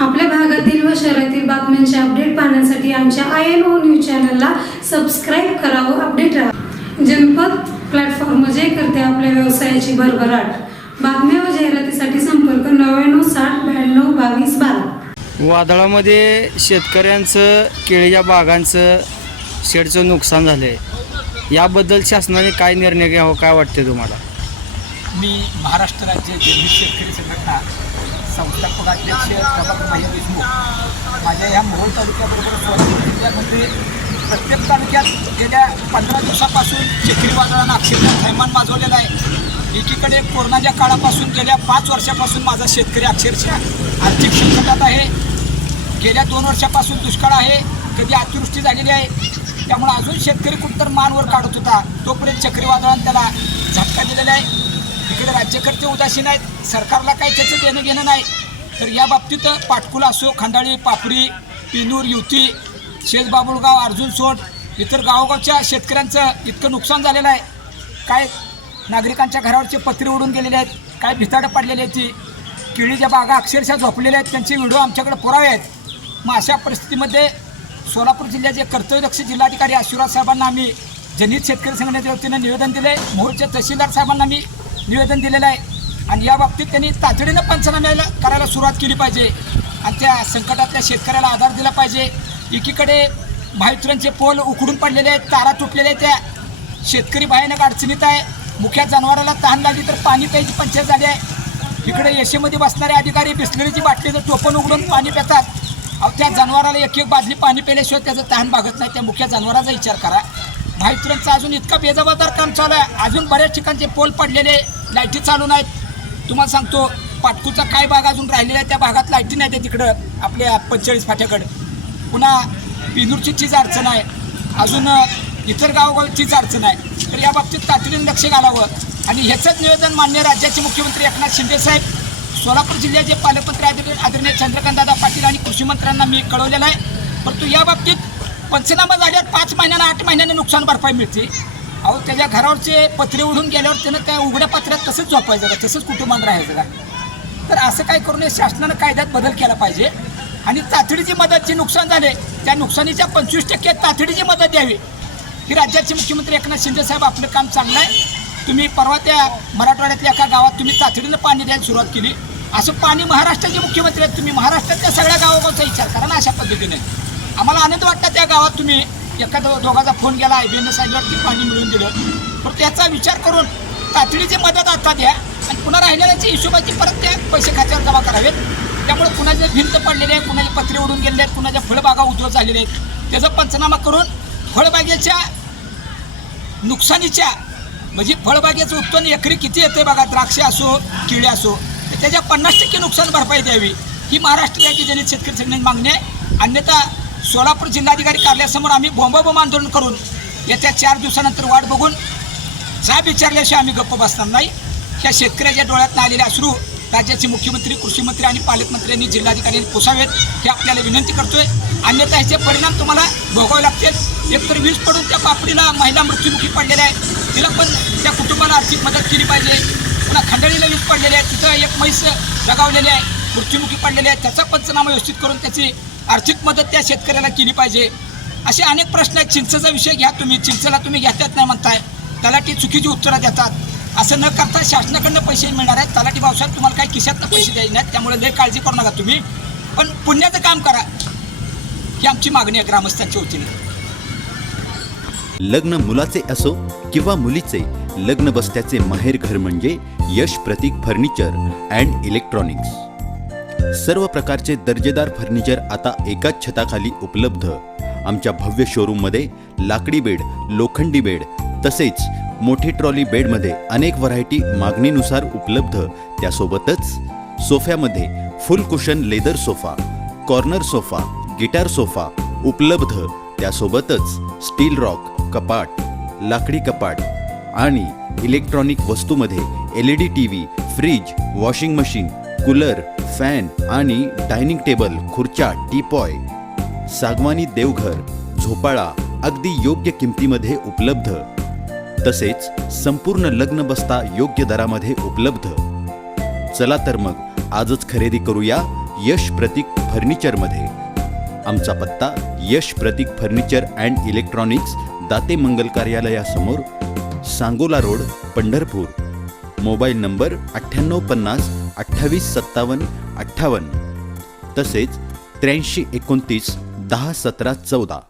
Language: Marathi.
आपल्या भागातील व शहरातील बातम्यांचे अपडेट पाहण्यासाठी आमच्या आय एन ओ न्यूज चॅनलला सबस्क्राईब करावं अपडेट राहा. जनपद प्लॅटफॉर्म जे करते आपल्या व्यवसायाची भरभराट. बातम्या व जाहिरातीसाठी संपर्क नव्याण्णव साठ ब्याण्णव बावीस बारा. वादळामध्ये शेतकऱ्यांचं केळीच्या बागांचं शेडचं नुकसान झालं आहे याबद्दल शासनाने काय निर्णय घ्यावा काय वाटते तुम्हाला? मी महाराष्ट्र राज्य शेतकरी संघटना संस्थापक अध्यक्ष प्रभाकर भाई देशमुख. माझ्या ह्या मोहोळ तालुक्याबरोबर सोलापूर जिल्ह्यामध्ये प्रत्येक तालुक्यात गेल्या पंधरा दिवसापासून चक्रीवादळानं अक्षरशः थैमान माजवलेला आहे. एकीकडे कोरोनाच्या काळापासून गेल्या पाच वर्षापासून माझा शेतकरी अक्षरशः आर्थिक संकटात आहे. गेल्या दोन वर्षापासून दुष्काळ आहे. कधी अतिवृष्टी झालेली आहे. त्यामुळे अजून शेतकरी कुठतर मानवर काढत होता. तोपर्यंत चक्रीवादळानं त्याला झटका दिलेला आहे. इकडे राज्यकर्ते उदासीन आहेत सरकारला काही त्याचं देणं घेणं नाही. तर या बाबतीत पाटकुला असो खंडाळी पापरी पिनूर युती शेजबाबुळगाव अर्जुन सोट इतर गावोगावच्या शेतकऱ्यांचं इतकं नुकसान झालेलं आहे. काय नागरिकांच्या घरावरचे पत्रे उडून गेलेले आहेत काय भिताडं पडलेली आहेत ती. केळीच्या बागा अक्षरशः झोपलेल्या आहेत. त्यांचे व्हिडिओ आमच्याकडे पुरावे आहेत. मग अशा परिस्थितीमध्ये सोलापूर जिल्ह्याचे कर्तव्यदक्ष जिल्हाधिकारी आशीर्वाद साहेबांना आम्ही जनित शेतकरी संघटनेच्या वतीनं निवेदन दिले मोहोळच्या तहसीलदार साहेबांना मी निवेदन दिलेलं आहे. आणि या बाबतीत त्यांनी तातडीनं पंचनाम्याला करायला सुरुवात केली पाहिजे. आणि त्या संकटातल्या शेतकऱ्याला आधार दिला पाहिजे. एकीकडे भाईतुरांचे पोल उकडून पडलेले आहेत तारा तुटलेल्या आहेत त्या. शेतकरी भयानक अडचणीत आहे. मुख्या जनावराला तहान लागली तर पाणी प्यायची पंचायत झाली आहे. इकडे येशेमध्ये बसणारे अधिकारी बिस्लरीची बाटलीचं टोपण उघडून पाणी पितात. अहो त्या जनावराला एक एक बादली पाणी प्यायल्याशिवाय त्याचं तहान भागत नाही. त्या मुख्या जनावराचा विचार करा. भाईचुरंगचं अजून इतका बेजबाबदार काम चालू आहे. अजून बऱ्याच ठिकाणचे पोल पडलेले लाईटी चालू नाहीत. तुम्हाला सांगतो पाटकूचा काय भाग अजून राहिलेला आहे त्या भागात लाईटी नाही आहे तिकडं आपल्या पंचेचाळीस फाट्याकडं. पुन्हा पिंदूरची चीज अडचण आहे. अजून इतर गावोगावचीच अडचण आहे. तर या बाबतीत तातडीने लक्ष घालावं. आणि ह्याचंच निवेदन मान्य राज्याचे मुख्यमंत्री एकनाथ शिंदे साहेब सोलापूर जिल्ह्याचे पालकमंत्री आदरणीय आदरणीय चंद्रकांतदादा पाटील आणि कृषी मंत्र्यांना मी कळवलेलं आहे. परंतु या बाबतीत पंचनामा झाल्यावर पाच महिन्यानं आठ महिन्यानं नुकसान भरपाई मिळते. अहो त्याच्या घरावरचे पत्रे उडून गेल्यावर त्यानं त्या उघड्या पत्र्यात तसंच झोपायचं का? तसंच कुटुंबात राहायचं का? तर असं काय करू नये शासनानं कायद्यात बदल केला पाहिजे आणि तातडीची मदत जे नुकसान झाले त्या नुकसानीच्या पंचवीस टक्के तातडीची मदत द्यावी. ही राज्याचे मुख्यमंत्री एकनाथ शिंदे साहेब आपलं काम चांगलं आहे. तुम्ही परवा त्या मराठवाड्यातल्या एका गावात तुम्ही तातडीनं पाणी द्यायला सुरुवात केली. असं पाणी महाराष्ट्राचे मुख्यमंत्री आहेत तुम्ही महाराष्ट्रातल्या सगळ्या गावागावचा विचार करा ना अशा पद्धतीने. आम्हाला आनंद वाटतं त्या गावात तुम्ही. एखादा दोघाचा फोन गेला आय बी एन सांगितलं पाणी मिळून दिलं. पण त्याचा विचार करून तातडीची मदत आता द्या आणि पुन्हा राहिलेल्याची हिशोबाची परत त्या पैसे खात्यावर जमा करावेत. त्यामुळे कुणाचे भिंत पडलेले आहे कुणाचे पत्रे उडून गेलेले आहेत कुणाच्या फळबागा उद्ध्वस्त झालेले आहेत. त्याचा पंचनामा करून फळबागेच्या नुकसानीच्या म्हणजे फळबागेचं उत्पन्न एकरी किती येते बघा द्राक्षे असो केळी असो त्याच्या पन्नास टक्के नुकसान भरपाई द्यावी. ही महाराष्ट्र राज्य जनित शेतकरी संघटनेची मागणी आहे. अन्यथा सोलापूर जिल्हाधिकारी कार्यालयासमोर आम्ही बोंबाबोंब आंदोलन करून येत्या चार दिवसानंतर वाट बघून जाब विचारल्याशिवाय आम्ही गप्प बसणार नाही. ह्या शेतकऱ्याच्या डोळ्यात आलेले अश्रू राज्याचे मुख्यमंत्री कृषी मंत्री आणि पालकमंत्र्यांनी जिल्हाधिकाऱ्यांनी पुसावेत हे आपल्याला विनंती करतोय. अन्यथा ह्याचे परिणाम तुम्हाला भोगावे लागतील. एकतर वीज पडून त्या पापडीला महिला मृत्युमुखी पडलेल्या आहे तिला पण त्या कुटुंबाला आर्थिक मदत केली पाहिजे. पुन्हा खंडळीला वीज पडलेली आहे. तिथं एक म्हैस जगावलेली आहे. मृत्युमुखी पडलेली आहे. त्याचा पंचनामा व्यवस्थित करून त्याची आर्थिक मदत त्या शेतकऱ्याला केली पाहिजे. असे अनेक प्रश्न आहेत. चिंचेचा विषय घ्या तुम्ही. चिंचेला तुम्ही घेतात नाही म्हणताय. तलाठी चुकीची उत्तरं देतात. असं न करता शासनाकडनं पैसे मिळणार आहेत. तलाठी पावसाळ्यात तुम्हाला काही खिशातनं पैसे द्यायचे नाहीत. त्यामुळे लय काळजी करू नका तुम्ही. पण पुण्याचं काम करा. ही आमची मागणी आहे ग्रामस्थांच्या वतीने. लग्न मुलाचे असो किंवा मुलीचे लग्न बसत्याचे माहेर घर म्हणजे Yash Prateek furniture and electronics. सर्व प्रकारचे दर्जेदार फर्निचर आता एकाच छताखाली उपलब्ध. आमच्या भव्य शोरूममध्ये लाकडी बेड लोखंडी बेड तसेच मोठी ट्रॉली बेडमध्ये अनेक व्हरायटी मागणीनुसार उपलब्ध. त्यासोबतच सोफ्यामध्ये full cushion leather sofa corner sofa guitar sofa उपलब्ध. त्यासोबतच स्टील रॉक कपाट लाकडी कपाट आणि electronic वस्तूमध्ये L E D T V fridge washing machine cooler fan आणि डायनिंग टेबल खुर्च्या टीपॉय सागवानी देवघर झोपाळा अगदी योग्य किमतीमध्ये उपलब्ध. तसेच संपूर्ण लग्न बसता योग्य दरामध्ये उपलब्ध. चला तर मग आजच खरेदी करूया यश प्रतीक फर्निचरमध्ये आमचा पत्ता Yash Prateek furniture and electronics Date मंगल कार्यालयासमोर Sangola road Pandharpur. Mobile number अठ्ठ्याण्णव पन्नास अठ्ठावीस सत्तावन्न अठ्ठावन्न. तसेच त्र्याऐंशी एकोणतीस दहा सतरा चौदा.